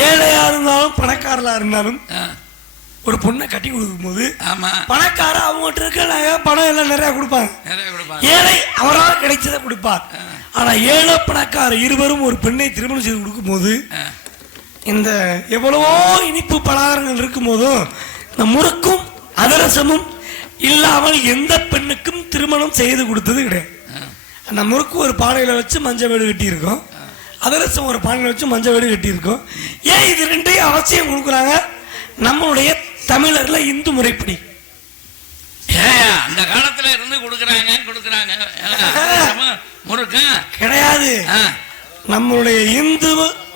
ஏழையா இருந்தாலும் பணக்காரலா இருந்தாலும் ஒரு பொண்ணை கட்டி கொடுக்கும் போது ஆமா. பணக்கார அவங்ககிட்ட இருக்க பணம் எல்லாம் நிறைய கொடுப்பாங்க. ஏழை அவரால் கிடைச்சதை கொடுப்பார். ஆனா ஏழை பணக்கார இருவரும் ஒரு பெண்ணை திருமணம் செய்து கொடுக்கும் போது இந்த எவ்வளவோ இனிப்பு பலகாரங்கள் இருக்கும் போதும் இந்த முறுக்கும் அதிரசமும் இல்லாமல் எந்த பெண்ணுக்கும் திருமணம் செய்து கொடுத்தது கிடையாது. அந்த முறுக்கு ஒரு பானையில வச்சு மஞ்சள் வீடு கட்டியிருக்கோம். அதிரசம் ஒரு பானையில வச்சு மஞ்சள் வீடு கட்டியிருக்கோம். ஏன் இது ரெண்டையும் அவசியம் கொடுக்குறாங்க? நம்மளுடைய தமிழர்ல இந்து முறைப்படி. அந்த காலத்துல இருந்து கொடுக்குறாங்க கொடுக்குறாங்க. முறுக்கா கிடையாது. நம்மளுடைய இந்து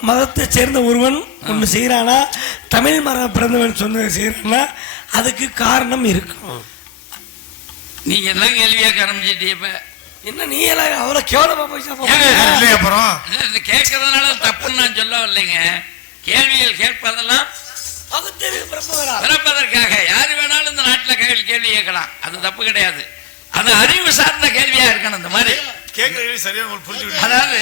மதத்தை சேர்ந்த ஒருவன் ஒன்று செய்கிறானா தமிழ் மதம் பிறந்தவன் சொன்ன செய்கிறானா அதுக்கு காரணம் இருக்கும். நீங்க எல்லாம் கேள்வி கேட்க ஆரம்பிச்சிட்டீங்க இப்ப. என்ன நீ எல்லாம் அவ்வளவு கேவலமா போய் அப்புறம்? கேட்கறதுனால தப்புன்னு நான் சொல்ல வரலைங்க. கேள்விகள் கேட்பதெல்லாம் பிறப்பதற்காக. யாரு வேணாலும் இந்த நாட்டுல கேள்வி கேள்வி கேட்கலாம். அது தப்பு கிடையாது. அது அறிவு சார்ந்த கேள்வியா இருக்கணும் இந்த மாதிரி. அதாவது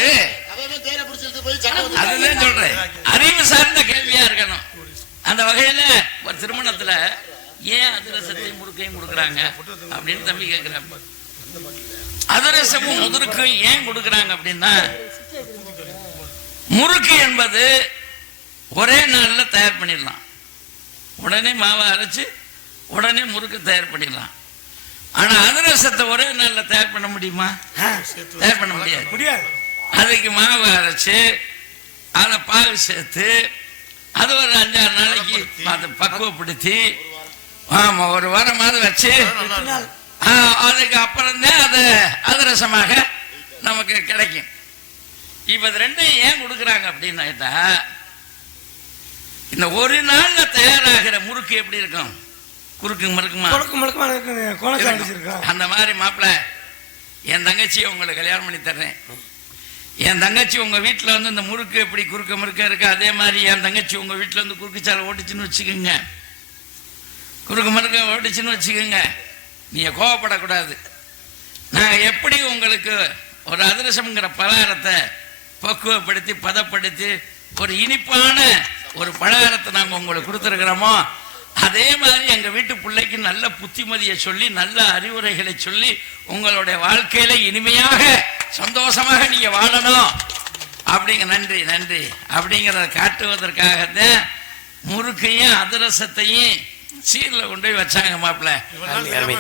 அதுதான் சொல்றேன். அறிவு சார்ந்த கேள்வியா இருக்கணும். அந்த வகையில ஒரு திருமணத்துல ஏன் அதிரசத்தையும் முறுக்கையும் கொடுக்குறாங்க? அப்படின்னு தம்பி கேட்கிறாங்க அதிரசமும் முறுக்கும் ஏன் கொடுக்குறாங்க அப்படின்னா முறுக்கு என்பது ஒரே நாள்ல தயார் பண்ணிடலாம். உடனே மாவை அரைச்சு உடனே முறுக்கு தயார் பண்ணிடலாம். ஆனா அதிரசத்தை ஒரே நாள்ல தயார் பண்ண முடியுமா? தயார் பண்ண முடியாது. முடியாது. அதுக்கு மாவு அரைச்சு அதை பால் சேர்த்து அது ஒரு அஞ்சாறு நாளைக்கு அதை பக்குவப்படுத்தி ஆமா ஒரு வாரமாவது வச்சு அதுக்கு அப்புறம் தான் அது அதிரசமாக நமக்கு கிடைக்கும். இப்ப இது ரெண்டையும் ஏன் கொடுக்குறாங்க அப்படின்னு கேட்டா இந்த ஒரு நாள்ல தயாராகிற முறுக்கு எப்படி இருக்கும்? குறுக்கு மறுக்குமா? இருக்கும். வச்சிருக்கான் அந்த மாதிரி மாப்பிள்ள என் தங்கச்சியை உங்களுக்கு கல்யாணம் பண்ணி தர்றேன். என் தங்கச்சி உங்க வீட்டுல வந்து இந்த முறுக்கு எப்படி குறுக்க முறுக்க இருக்கு? அதே மாதிரி என் தங்கச்சி உங்க வீட்டுல வந்து குறுக்கு சாலை ஓட்டுச்சுன்னு வச்சுக்கோங்க. குறுக்கு மறுக்க ஓட்டுச்சுன்னு வச்சுக்கோங்க. நீங்க கோவப்படக்கூடாது. நாங்க எப்படி உங்களுக்கு ஒரு அதிரசம்ங்கிற பலகாரத்தை பக்குவப்படுத்தி பதப்படுத்தி ஒரு இனிப்பான ஒரு பலகாரத்தை நாங்க உங்களுக்கு கொடுத்துருக்கிறோமோ அதே மாதிரி எங்க வீட்டு பிள்ளைக்கு நல்ல புத்திமதியை சொல்லி நல்ல அறிவுரைகளை சொல்லி உங்களுடைய வாழ்க்கையில இனிமையாக சந்தோஷமாக நீங்க வாழணும். அப்படிங்க நன்றி நன்றி. அப்படிங்கிறத காட்டுவதற்காகத்தான் முறுக்கையும் அதிரசத்தையும் சீரில் கொண்டு போய் வச்சாங்க மாப்பிள்ள.